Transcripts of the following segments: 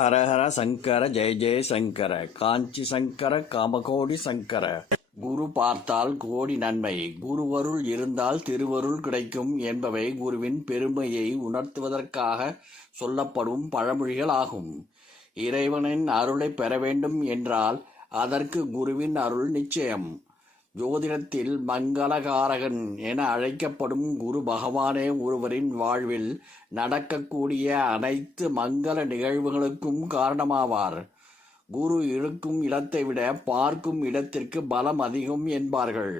ஹரஹர சங்கர ஜெய ஜெய சங்கர காஞ்சி சங்கர காமகோடி சங்கர. குரு பார்த்தால் கோடி நன்மை, குருவருள் இருந்தால் திருவருள் கிடைக்கும் என்பவை குருவின் பெருமையை உணர்த்துவதற்காக சொல்லப்படும் பழமொழிகள் ஆகும். இறைவனின் அருளை பெற வேண்டும் என்றால் அதற்கு குருவின் அருள் நிச்சயம். ஜோதிடத்தில் மங்களகாரகன் என அழைக்கப்படும் குரு பகவானே ஒருவரின் வாழ்வில் நடக்கக்கூடிய அனைத்து மங்கள நிகழ்வுகளுக்கும் காரணமாவார். குரு இருக்கும் இடத்தை விட பார்க்கும் இடத்திற்கு பலம் அதிகம் என்பார்கள்.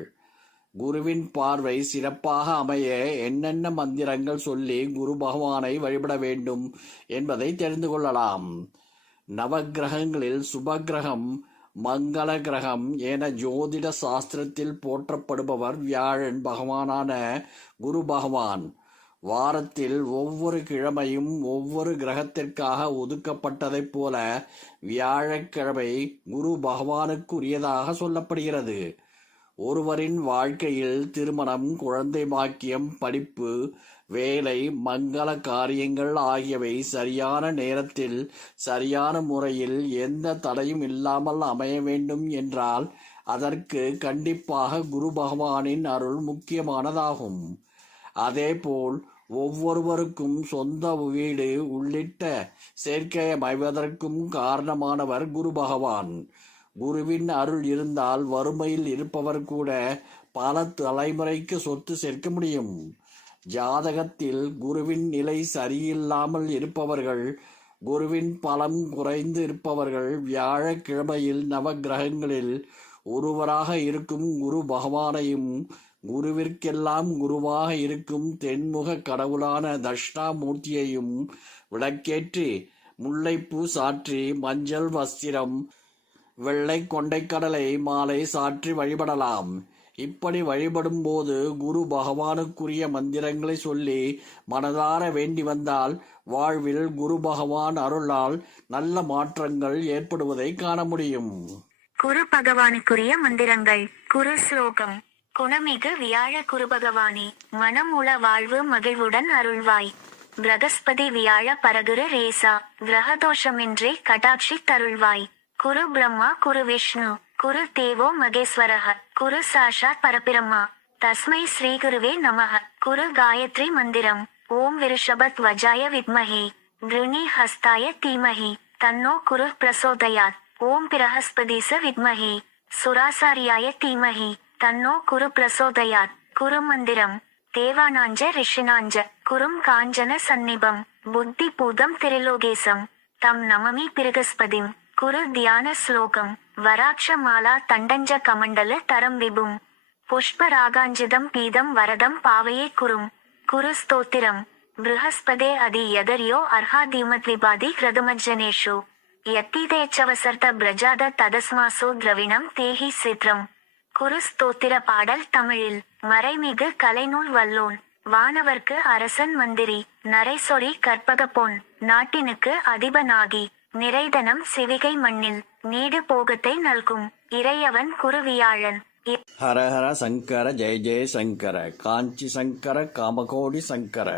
குருவின் பார்வை சிறப்பாக அமைய என்னென்ன மந்திரங்கள் சொல்லி குரு பகவானை வழிபட வேண்டும் என்பதை தெரிந்து கொள்ளலாம். நவக்கிரகங்களில் சுபக்கிரகம் மங்கள கிரகம் என ஜோதிட சாஸ்திரத்தில் போற்றப்படுபவர் வியாழன் பகவானான குரு பகவான். வாரத்தில் ஒவ்வொரு கிழமையும் ஒவ்வொரு கிரகத்திற்காக ஒதுக்கப்பட்டதைப் போல வியாழக்கிழமை குரு பகவானுக்குரியதாக சொல்லப்படுகிறது. ஒருவரின் வாழ்க்கையில் திருமணம், குழந்தை பாக்கியம், படிப்பு, வேலை, மங்கள காரியங்கள் ஆகியவை சரியான நேரத்தில் சரியான முறையில் எந்த தடையும் இல்லாமல் அமைய வேண்டும் என்றால் அதற்கு கண்டிப்பாக குரு பகவானின் அருள் முக்கியமானதாகும். அதேபோல் ஒவ்வொருவருக்கும் சொந்த வீடு உள்ளிட்ட சேர்க்கை அமைவதற்கும் காரணமானவர் குரு பகவான். குருவின் அருள் இருந்தால் வறுமையில் இருப்பவர் கூட பல தலைமுறைக்கு சொத்து சேர்க்க முடியும். ஜாதகத்தில் குருவின் நிலை சரியில்லாமல் இருப்பவர்கள், குருவின் பலம் குறைந்து இருப்பவர்கள் வியாழக்கிழமையில் நவக்கிரகங்களில் ஒருவராக இருக்கும் குரு பகவானையும் குருவிற்கெல்லாம் குருவாக இருக்கும் தென்முக கடவுளான தட்சிணாமூர்த்தியையும் விளக்கேற்றி முல்லைப்பூ சாற்றி மஞ்சள் வஸ்திரம், வெள்ளை கொண்டைக்கடலை மாலை சாற்றி வழிபடலாம். இப்படி வழிபடும் போது குரு பகவானுக்குரிய மந்திரங்களை சொல்லி மனதார வேண்டி வந்தால் வாழ்வில் குரு பகவான் அருளால் நல்ல மாற்றங்கள் ஏற்படுவதை காண முடியும். குரு பகவானுக்குரிய மந்திரங்கள். குரு ஸ்லோகம். குணமிகு வியாழ குரு பகவானே, மனம் உள வாழ்வு மகிழ்வுடன் அருள்வாய். பிரகஸ்பதி வியாழ பரகுரு ரேசா, கிரகதோஷமின்றி கடாட்சி தருள்வாய். குரு பிரம்மா குரு விஷ்ணு குரு தேவோ மகேஸ்வரஹ, குரு சாஷாத் பரபிரம்மா, தஸ்மை ஸ்ரீ குருவே நமஹ. குரு காயத்ரி மந்திரம். ஓம் விருஷபத் வஜாய வித்மஹே கிருணி ஹஸ்தாய தீமஹி தன்னோ குரு பிரசோதயாத். ஓம் பிரஹஸ்பதிச வித்மஹே சுராசாரியாய தீமஹி தன்னோ குரு பிரசோதயாத். குரு மந்திரம். தேவானாஞ்ச ரிஷினாஞ்ச குரும் காஞ்சன சந்நிபம் புத்தி பூதம் திரிலோகேசம் தம் நமமி பிரகஸ்பதிம். குரு தியான ஸ்லோகம். வராட்ச மாலா தண்டஞ்ச கமண்டல தரம் விபும் புஷ்ப ராகாஞ்சிதம் பீதம் வரதம் பாவையே குரும். குரு ஸ்தோத்திரம். ப்ருஹஸ்பதே அதி யதர்யோ அர்ஹாதீமத்விபாதி கிருதமஜ்ஜனேஷு யத்தீதேச்சவசர்த்த பிரஜாத ததஸ்மாசோ திரவிணம் தேஹி சித்ரம். குரு ஸ்தோத்திர பாடல் தமிழில். மறைமிகு கலைநூல் வல்லோன், வானவர்க்கு அரசன் மந்திரி, நரைசொரி கற்பக பொன், நாட்டினுக்கு அதிபனாகி நிறைதனம் சிவிகை மண்ணில் நீடு போகத்தை நல்கும் இறையவன் குருவியாழன். ஹரஹர சங்கர ஜெய ஜெய சங்கர காஞ்சி சங்கர காமகோடி சங்கர.